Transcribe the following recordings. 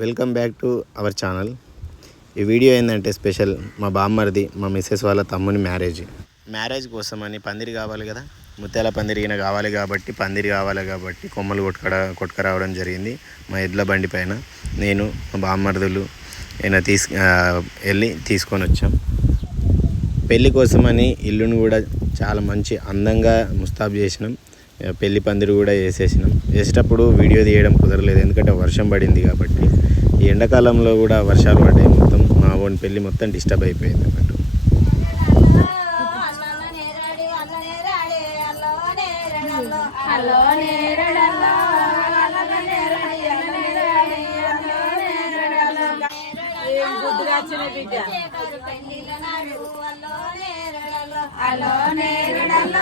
Welcome back to our channel. ఈ video ఏంటంటే special మా బామ్మరిది మా మిస్సెస్ వాళ్ళ తమ్ముని మ్యారేజ్. మ్యారేజ్ కోసమని పందిరి కావాలి కదా. ముత్యాల పందిరిగిన కావాలి కాబట్టి పందిరి కావాలి కాబట్టి కొమ్మలు కొట్టుకడ కొట్టుకురావడం జరిగింది మా ఎడ్ల బండి పైన. నేను మా బామ్మరిదులు ఏమైనా తీసు వెళ్ళి తీసుకొని వచ్చాం. పెళ్ళి కోసమని ఇల్లును కూడా చాలా మంచి అందంగా ముస్తాబు చేసినాం. పెళ్ళి పందిరి కూడా వేసేసినాం. వేసేటప్పుడు వీడియో తీయడం కుదరలేదు. ఎందుకంటే వర్షం పడింది కాబట్టి ఈ ఎండాకాలంలో కూడా వర్షాలు పడ్డాయి మొత్తం. మా ఓన్ పెళ్ళి మొత్తం డిస్టర్బ్ అయిపోయింది అన్నట్టు. అల్లో నేరడల్లో అల్ల నేరడి అల్ల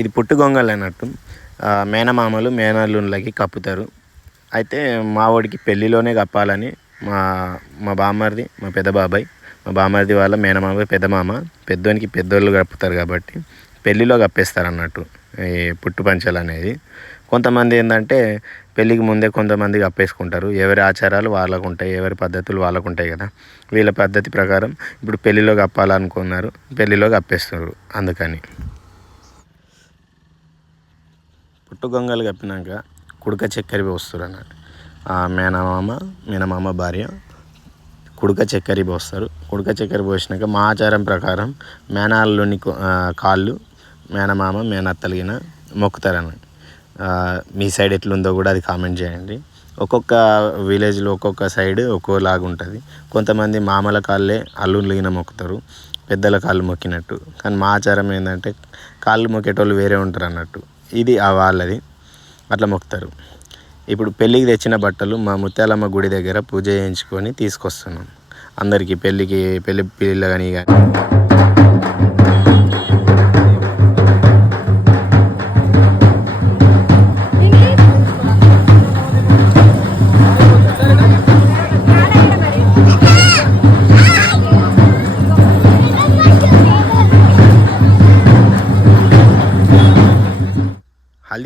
ఇది పుట్టు గొంగళ్ళు అన్నట్టు. మేనమామలు మేనల్లుళ్ళకి కప్పుతారు. అయితే మా వాడికి పెళ్ళిలోనే కప్పాలని మా మా బామ్మర్ది మా పెద్ద బాబాయ్. మా బామ్మర్ది వాళ్ళ మేనమామ పెద్ద మామ. పెద్దోనికి పెద్దోళ్ళు కప్పుతారు కాబట్టి పెళ్ళిలో కప్పేస్తారు అన్నట్టు ఈ పుట్టు పంచలు అనేది. కొంతమంది ఏంటంటే పెళ్ళికి ముందే కొంతమంది కప్పేసుకుంటారు ఎవరి ఆచారాలు వాళ్ళకు ఉంటాయి ఎవరి పద్ధతులు వాళ్ళకు ఉంటాయి కదా. వీళ్ళ పద్ధతి ప్రకారం ఇప్పుడు పెళ్ళిలో కప్పాలనుకున్నారు పెళ్ళిలో కప్పేస్తున్నారు అందుకని. పుట్టుగొంగలు కప్పినాక కుడక చక్కెర పోస్తారు అన్నట్టు మేనమామ మేనమామ భార్య కుడక చక్కెర పోస్తారు. కుడక చక్కెర పోసినాక మా ఆచారం ప్రకారం మేనాల్లోని కాళ్ళు మేనమామ మేనత్తలిగిన మొక్కుతారని మీ సైడ్ ఎట్లుందో కూడా అది కామెంట్ చేయండి. ఒక్కొక్క విలేజ్లో ఒక్కొక్క సైడ్ ఒక్కోలాగా ఉంటుంది. కొంతమంది మామల కాళ్ళే అల్లుళ్ళిగిన మొక్కుతారు పెద్దల కాళ్ళు మొక్కినట్టు. కానీ మా ఆచారం ఏంటంటే కాళ్ళు మొక్కేటోళ్ళు వేరే ఉంటారు అన్నట్టు. ఇది ఆ వాళ్ళది. అట్లా మొక్కుతారు. ఇప్పుడు పెళ్ళికి తెచ్చిన బట్టలు మా ముత్యాలమ్మ గుడి దగ్గర పూజ చేయించుకొని తీసుకొస్తున్నాం. అందరికీ పెళ్ళికి పెళ్ళి పిల్లలు కానీ కానీ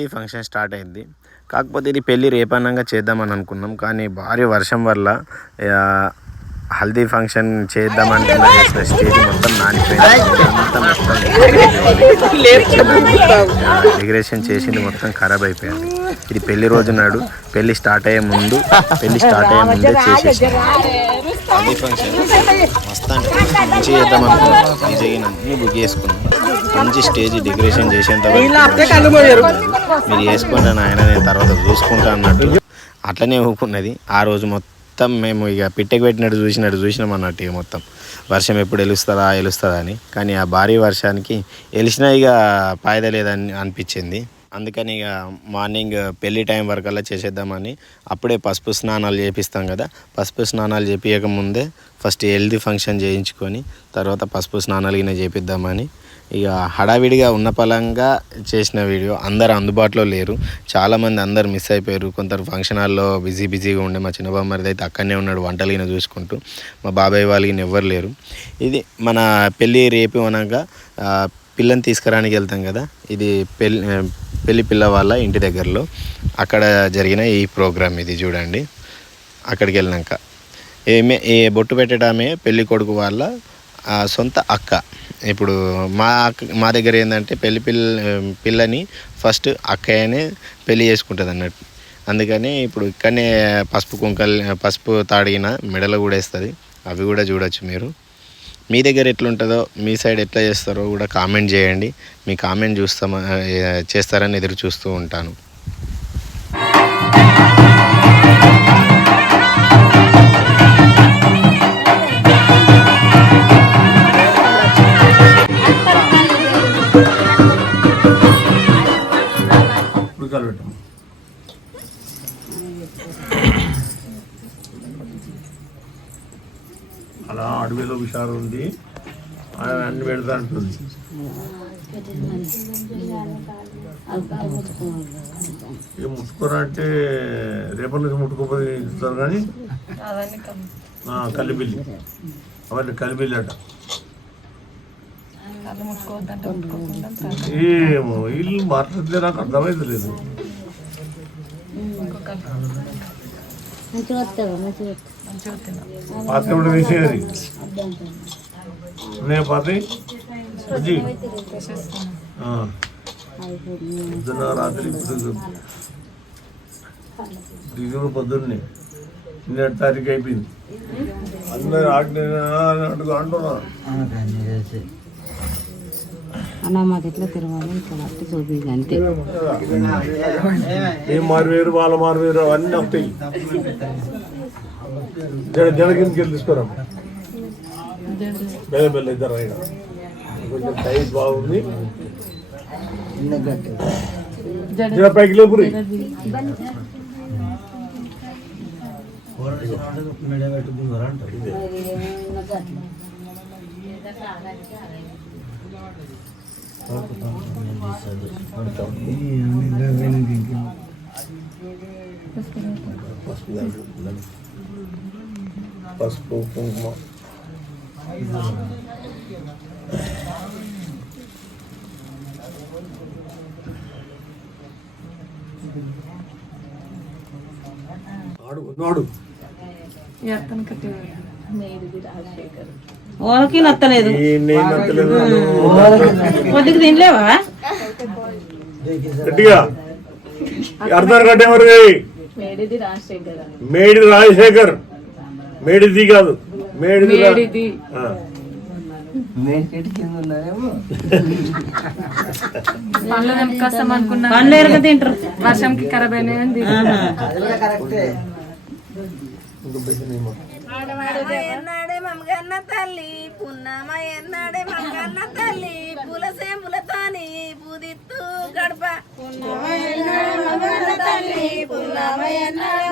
హల్దీ ఫంక్షన్ స్టార్ట్ అయింది. కాకపోతే ఇది పెళ్ళి రేపన్నంగా చేద్దామని అనుకున్నాం. కానీ భారీ వర్షం వల్ల హల్దీ ఫంక్షన్ చేసిన స్టేజ్ మొత్తం నానిపోయింది. డెకరేషన్ చేసింది మొత్తం ఖరాబ్ అయిపోయింది. ఇది పెళ్ళి రోజు నాడు. పెళ్ళి స్టార్ట్ అయ్యే ముందు పెళ్ళి స్టార్ట్ అయ్యే ముందే చేసేసి హల్దీ ఫంక్షన్ మస్తు అంటే మంచి చేద్దాం అనుకున్నాం. నిజంగా అన్ని బుక్ చేసుకున్నాం మంచి స్టేజ్ డెకరేషన్ చేసేంత మీరు చేసుకోండి నాయన నేను తర్వాత చూసుకుంటా అన్నట్టు. అట్లనే ఊపుకున్నది ఆ రోజు మొత్తం మొత్తం మేము ఇక పిట్టెకి పెట్టినట్టు చూసినట్టు చూసినాం అన్నట్టు ఇక మొత్తం. వర్షం ఎప్పుడు వెలుస్తుందా వెలుస్తుందా అని. కానీ ఆ భారీ వర్షానికి వెలిసినా ఇక పాయద లేదని అనిపించింది. అందుకని ఇక మార్నింగ్ పెళ్ళి టైం వరకల్లా చేసేద్దామని అప్పుడే పసుపు స్నానాలు చేపిస్తాం కదా. పసుపు స్నానాలు చేపించక ముందే ఫస్ట్ హెల్దీ ఫంక్షన్ చేయించుకొని తర్వాత పసుపు స్నానాలు గిన్నె చేపిద్దామని ఇక హడావిడిగా ఉన్న పలంగా చేసిన వీడియో అందరు అందుబాటులో లేరు. చాలామంది అందరు మిస్ అయిపోయారు. కొందరు ఫంక్షన్ హాల్లో బిజీ బిజీగా ఉండే మా చిన్న బామ్మరిది అయితే అక్కడనే ఉన్నాడు వంటలు చూసుకుంటూ. మా బాబాయ్ వాళ్ళకి ఎవ్వరు లేరు. ఇది మన పెళ్ళి రేపు అనగా పిల్లని తీసుకురానికి వెళ్తాం కదా ఇది పెళ్ళి పెళ్ళి పిల్ల వాళ్ళ ఇంటి దగ్గరలో. అక్కడ జరిగిన ఈ ప్రోగ్రామ్ ఇది చూడండి. అక్కడికి వెళ్ళినాక. ఏమే ఏ బొట్టు పెట్టడమే పెళ్ళి కొడుకు వాళ్ళ సొంత అక్క. ఇప్పుడు మా అక్క మా దగ్గర ఏంటంటే పెళ్ళి పిల్ల పిల్లని ఫస్ట్ అక్కయ్యనే పెళ్ళి చేసుకుంటుంది అన్నట్టు. అందుకని ఇప్పుడు ఇక్కడనే పసుపు కుంకలు పసుపు తాడిగిన మెడలో కూడా వేస్తుంది. అవి కూడా చూడొచ్చు మీరు. మీ దగ్గర ఎట్లుంటుందో మీ సైడ్ ఎట్లా చేస్తారో కూడా కామెంట్ చేయండి. మీ కామెంట్ చూస్తామా చేస్తారని ఎదురు చూస్తూ ఉంటాను. అన్ని పెడతా. అంటుంది ఇక ముట్టుకోరా అంటే రేపటి నుంచి ముట్టుకోపోయి ఇస్తారు కానీ ఆ, కలిబిల్లి అవన్నీ కలిబిల్లి అంట. ఏమో వీళ్ళు మాట్లాడితే నాకు అర్థమైతే లేదు. మంచిగా వస్తావా? మంచిగా వస్తావా పాత కూడా బుజ్జి. పొద్దున్న రాత్రి దిగుడు పొద్దున్నే. నిన్నటి తారీఖు అయిపోయింది. అందరు అడుగు అంటున్నా అన్న మాకు ఎట్లా తిరగాలి ఇక్కడ అట్టి చూపి అంతే. ఏం మారువేరు వాళ్ళ మారువేరు అన్నీ వస్తాయి. జడ జడ కిందకి బెల్ల బెల్ల ఇద్దరు అయినా కొంచెం సైజ్ బాగుంది. జడ పైకి లేపురి పసుపు కుంకుమ. వాళ్ళకి నత్తలేదు కొద్దిగా తినలేవా? గట్టిగా. అర్థం కట్టేవారు మేడిది రాజశేఖర్. మేడిది కాదు. మేడిది. పండ్లు ఎరగ తింటారు. వర్షంకి ఖరాబ్ అయినాయండి ఎన్నాడే మమగన్న తల్లి పున్నమ ఎన్నాడే మమగన్న తల్లి పూల సేంపులతోని పూదిత్తు గడప పున్నమ ఎన్నాడే మమగన్న తల్లి పున్నమ ఎన్నాడే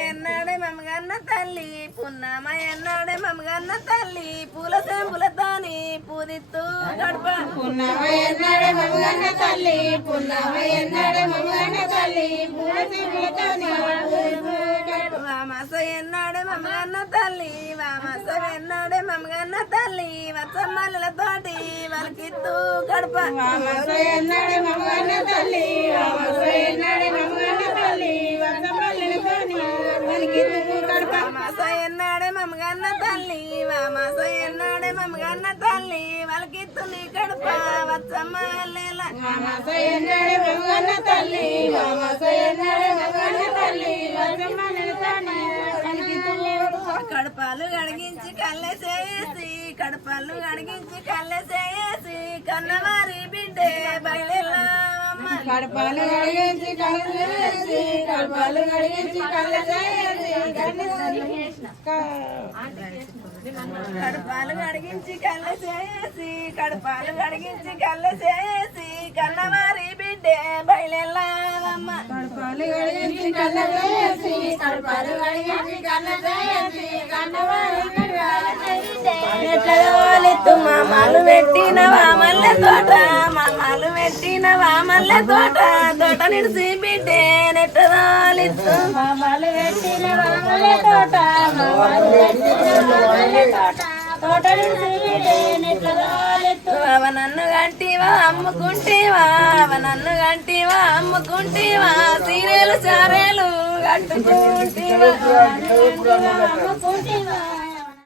ఎన్నాడే మమగన్న తల్లి పున్నమ ఎన్నాడే మమగన్న తల్లి పూల సేంపులతోని పూదిత్తు గడప. పున్నమ ఎన్నాడే మమగన్న తల్లి పున్నమ ఎన్నాడే మమగన్న తల్లి పూల సేంపులతోని వామస ఎన్నాడే మమగన్న తల్లి వామస ఎన్నాడే మమగన్న తల్లి వచ్చమ్మలతోటి వలకిత్తు గడప వామస ఎన్నాడే మమగన్న తల్లి వామస ఎన్నాడే మమగన్న తల్లి వచ్చమ్మలతోని వలకిత్తు గడప వామస ఎన్నాడే మమగన్న తల్లి వామస ఎన్నాడే మమగన్న తల్లి వలకిత్తు నీ గడప వచ్చమ్మ లేల వామస ఎన్నాడే మమగన్న తల్లి వామస ఎన్నాడే కడపాలు గడిగించి కళ్ళేసేసి కడపాలు గడిగించి కళ్ళేసేసి కన్నవారి బిడ్డే బయలుదేరావమ్మ కడపాలు గడిగించి కళ్ళేసి కడపాలు గడిగించి కళ్ళేసేసి కడపాలు గడిగించి కళ్ళేసేసి కడపాలు గడిగించి కళ్ళేసేసి కన్నవారి బిడ్డే బయలుదేరావమ్మ కడపాలు గడిగించి కళ్ళేసేసి కడపాలు గడిగించి కళ్ళేసేసి కన్నవారి మామలు పెట్టినవా వామల్లె తోట మామలు పెట్టినవా వామల్లె తోట తోట నిడిసి బిడ్డే నెట్టరాలిత్తు మామలు పెట్టినవా వామల్లె తోట మామలు పెట్టినవా వామల్లె తోట. అవ నన్ను గంటివా అమ్ముకుంటేవా అవ నన్ను గంటివా అమ్ముకుంటేవా సీరేలు చారేలు కట్టుకుంటేవా అమ్ముకుంటే